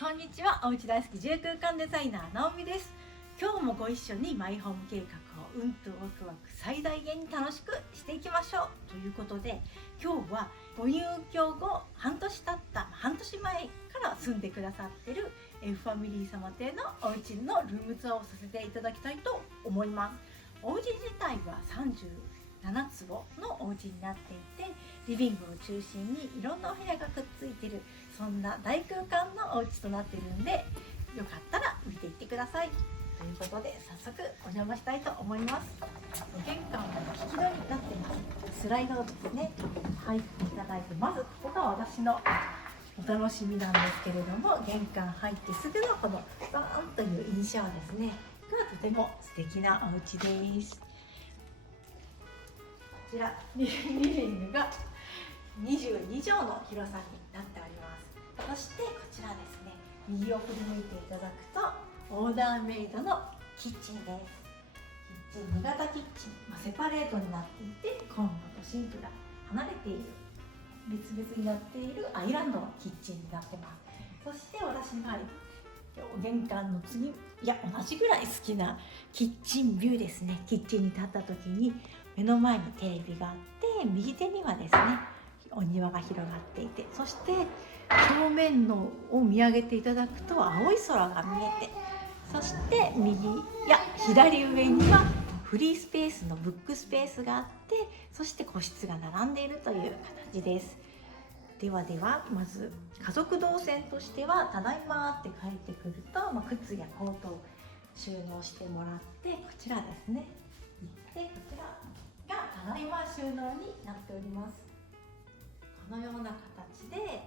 こんにちは。おうち大好き住空間デザイナーなおみです。今日もご一緒にマイホーム計画をうんとワクワク最大限に楽しくしていきましょうということで、今日はご入居後半年経った半年前から住んでくださってる F ファミリー様邸のお家のルームツアーをさせていただきたいと思います。お家自体は37坪のお家になっていて、リビングを中心にいろんなお部屋がくっついてる、そんな大空間のお家となっているんで、よかったら見ていってくださいということで、早速お邪魔したいと思います。玄関は引き戸になってます。スライドですね、入っていただいて、まずここが私のお楽しみなんですけれども、玄関入ってすぐのこのバーンという印象ですねがとても素敵なお家です。こちらリビングが22畳の広さになっております。そしてこちらですね、右を振り向いていただくとオーダーメイドのキッチンです。キッチン、2型キッチン、セパレートになっていて、コンロとシンクが離れている、別々になっているアイランドのキッチンになってます。そして私が玄関の次、同じぐらい好きなキッチンビューですね。キッチンに立った時に目の前にテレビがあって、右手にはですねお庭が広がっていて、そして正面のを見上げていただくと青い空が見えて、そして左上にはフリースペースのブックスペースがあって、そして個室が並んでいるという形です。ではまず家族動線としては、ただいまって書いてくると、靴やコートを収納してもらって、こちらですね行って、こちらがただいま収納になっております。このような形で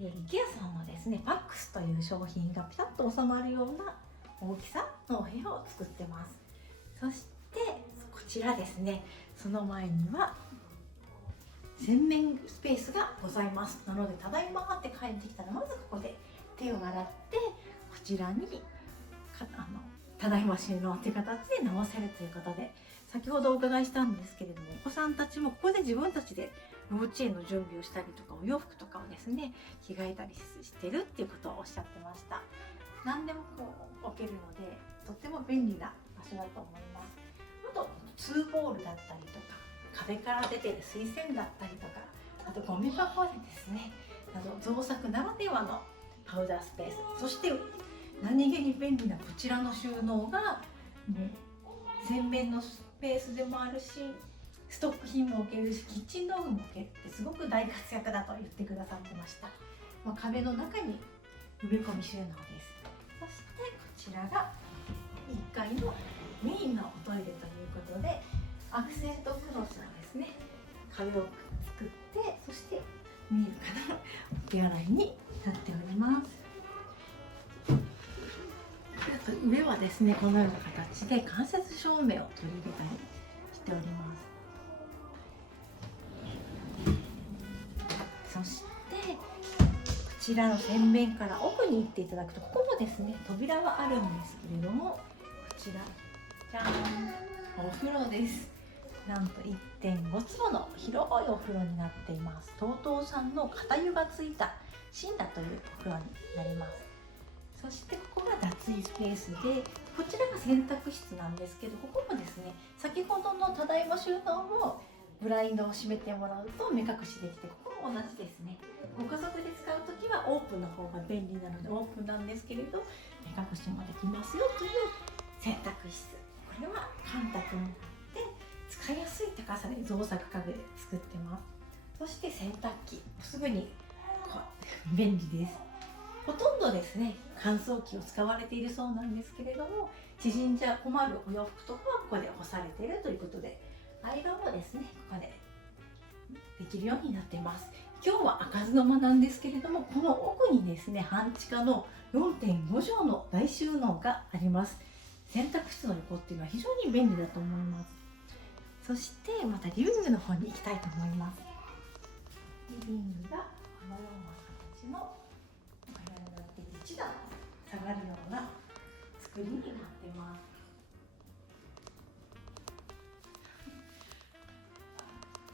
IKEA さんのですねパックスという商品がピタッと収まるような大きさのお部屋を作ってます。そしてこちらですね、その前には洗面スペースがございます。なのでただいまって帰ってきたら、まずここで手を洗って、こちらにただいま収納という形で直せるということで、先ほどお伺いしたんですけれども、お子さんたちもここで自分たちで幼稚園の準備をしたりとか、お洋服とかをですね着替えたりしてるっていうことをおっしゃってました。何でも置けるので、とっても便利な場所だと思います。あと2ボールだったりとか、壁から出てる水栓だったりとか、あとゴミ箱でですね造作ならではのパウダースペース、そして何気に便利なこちらの収納が洗面のスペースでもあるし、ストック品も置けるし、キッチン道具も置けるってすごく大活躍だと言ってくださってました。壁の中に埋め込み収納です。そしてこちらが1階のメインのおトイレということで、アクセントクロスのですね壁を作って、そして見えるかな、お手洗いになっております。上はですねこのような形で間接照明を取り入れたりしております。そしてこちらの洗面から奥に行っていただくと、ここもですね扉があるんですけれども、こちらじゃーん、お風呂です。なんと 1.5 坪の広いお風呂になっています。TOTOさんの片湯がついたシンダというお風呂になります。そしてここが脱衣スペースで、こちらが洗濯室なんですけど、ここもですね先ほどのただいま収納もブラインドを閉めてもらうと目隠しできて、ここも同じですね。ご家族で使うときはオープンの方が便利なのでオープンなんですけれど、目隠しもできますよという洗濯室。これは干拓になって使いやすい高さで造作家具で作ってます。そして洗濯機、すぐに便利です。ほとんどですね乾燥機を使われているそうなんですけれども、縮んじゃ困るお洋服とかはここで干されているということで、アイロンもですねここでできるようになっています。今日は開かずの間なんですけれども、この奥にですね半地下の 4.5 畳の大収納があります。洗濯室の横っていうのは非常に便利だと思います。そしてまたリビングの方に行きたいと思います。リビングがこのような形の1段下がるような作りになっています。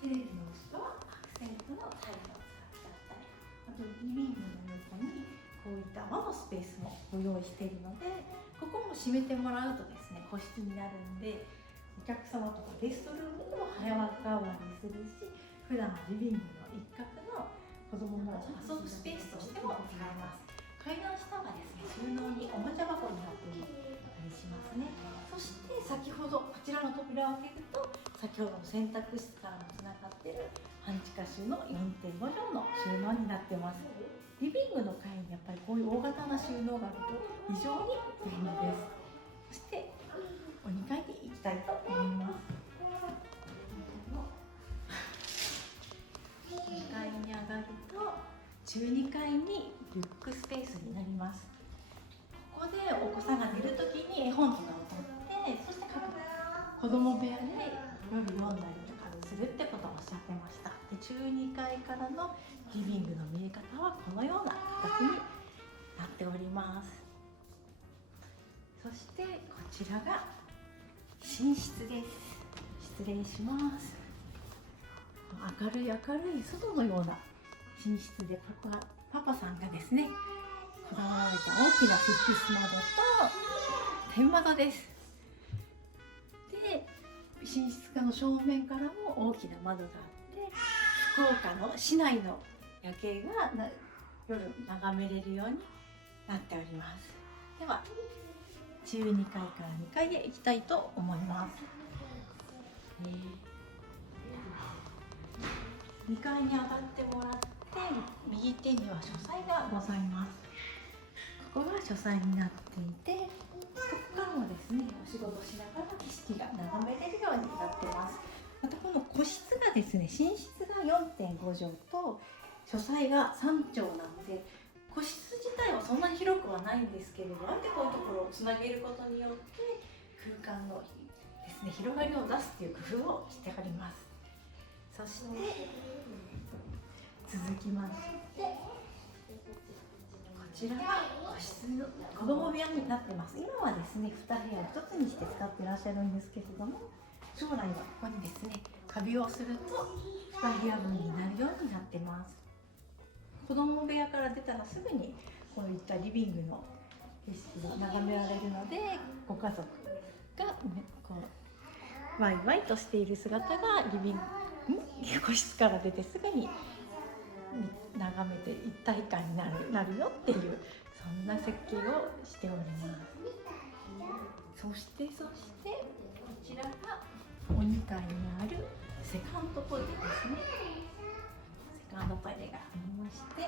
テレビの下はアクセントのタイルを使ってあったり、あとリビングの横にこういっった和のスペースもご用意しているので、ここも閉めてもらうとですね個室になるんで、お客様とかゲストルームにも早変わりするし、普段リビングの一角の子供の遊ぶスペースとしても使えます。階段下がですね収納におもちゃ箱になっていたりしますね。そして先ほどこちらの扉を開けると、先ほどの洗濯室からもつながっている半地下収納 4.5 畳の収納になってます。リビングの階にやっぱりこういう大型な収納があると非常に便利です。そしてお2階に行きたいと思います。2階に上がると中2階にリュックスペースになります。ここでお子さんが寝るときに絵本とかを取って、そして子供部屋で夜読んだりとかするってことをおっしゃってました。で、中2階からのリビングの見え方はこのような形になっております。そしてこちらが寝室です。失礼します。明るい外のような寝室で、ここはパパさんがですねこだわられた大きなフックス窓と天窓です。で、寝室の正面からも大きな窓があって、福岡の市内の夜景が夜眺めれるようになっております。では中2階から2階へ行きたいと思います。2階に上がってもらって、右手には書斎がございます。ここが書斎になっていて、ここからもですねお仕事しながら景色が眺めれるようになってます。またこの個室がですね、寝室が 4.5 畳と書斎が3畳なので、個室自体はそんなに広くはないんですけれど、あえてこういうところをつなげることによって空間のですね広がりを出すという工夫をしております。そして続きまして、こちらが個室の子供部屋になってます。今はですね2部屋を1つにして使っていらっしゃるんですけれども、将来はここにですねカビをすると2部屋分になるようになってます。子供部屋から出たらすぐにこういったリビングの景色が眺められるので、ご家族が、こうワイワイとしている姿が個室から出てすぐに眺めて一体感になるよっていう、そんな設計をしております。そしてこちらがお2階にあるセカンドトイレですね。セカンドトイレがありまして、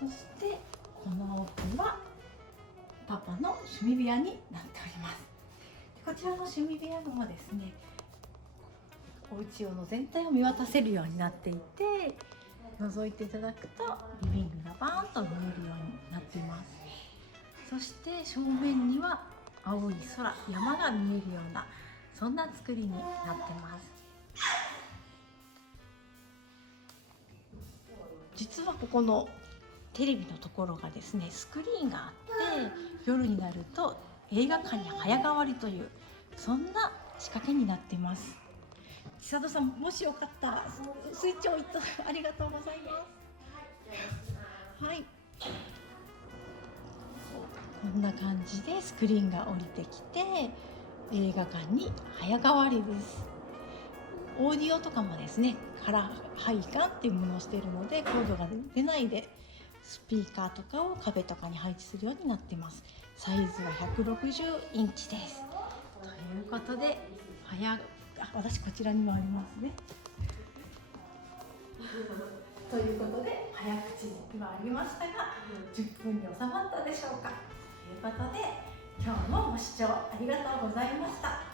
そしてこの奥はパパの趣味部屋になっております。こちらの趣味部屋もですね、お家の全体を見渡せるようになっていて、覗いていただくとリビングがバーンと見えるようになっています。そして正面には青い空、山が見えるような、そんな作りになってます。実はここのテレビのところがですねスクリーンがあって、夜になると映画館に早変わりという、そんな仕掛けになっています。千里さん、もしよかったらスイッチをありがとうございます。はい、こんな感じでスクリーンが降りてきて映画館に早変わりです。オーディオとかもですねカラー配管っていうものをしているので、コードが出ないでスピーカーとかを壁とかに配置するようになっています。サイズは160インチです。ということで私こちらにもありますね。ということで早口に今ありましたが、10分に収まったでしょうか。ということで今日もご視聴ありがとうございました。